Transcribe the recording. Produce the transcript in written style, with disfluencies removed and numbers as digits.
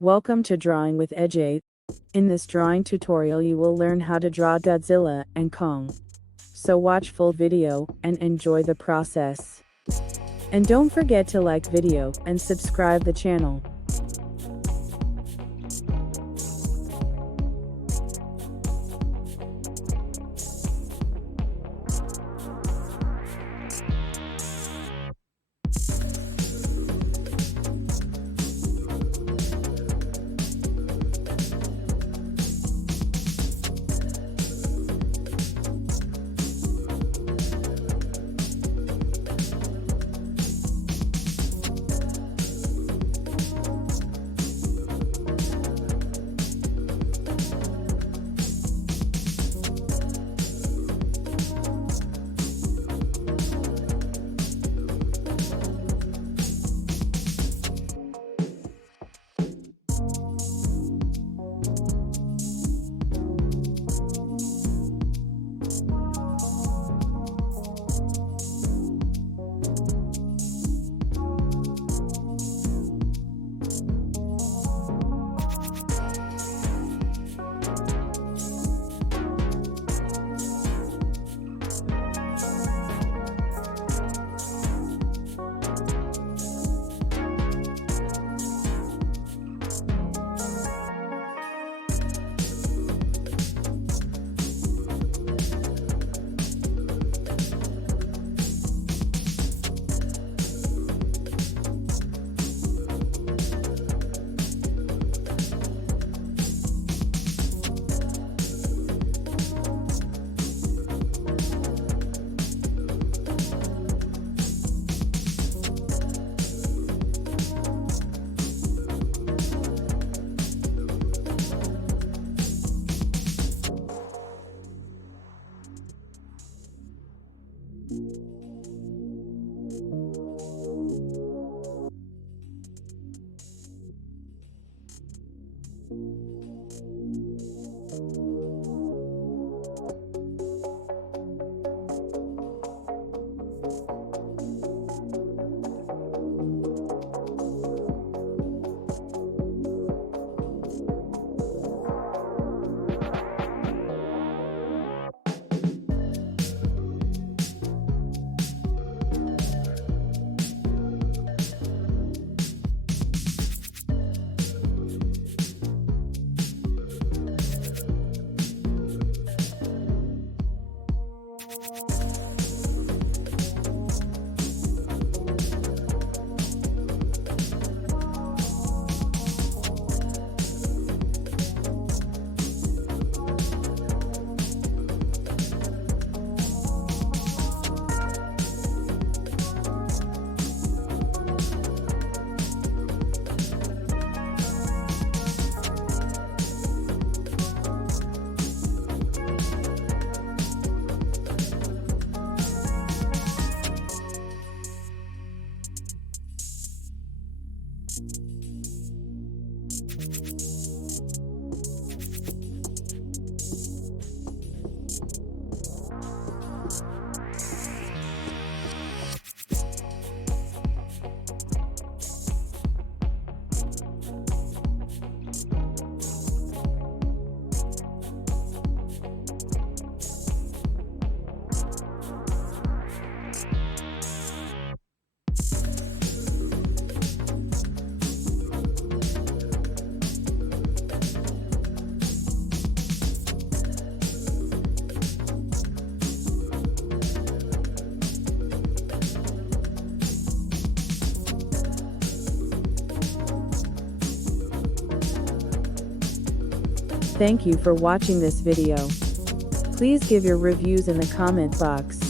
Welcome to Drawing with Ajay. In this drawing tutorial you will learn how to draw Godzilla and Kong. So watch full video and enjoy the process. And don't forget to like video and subscribe the channel. Thank you for watching this video. Please give your reviews in the comment box.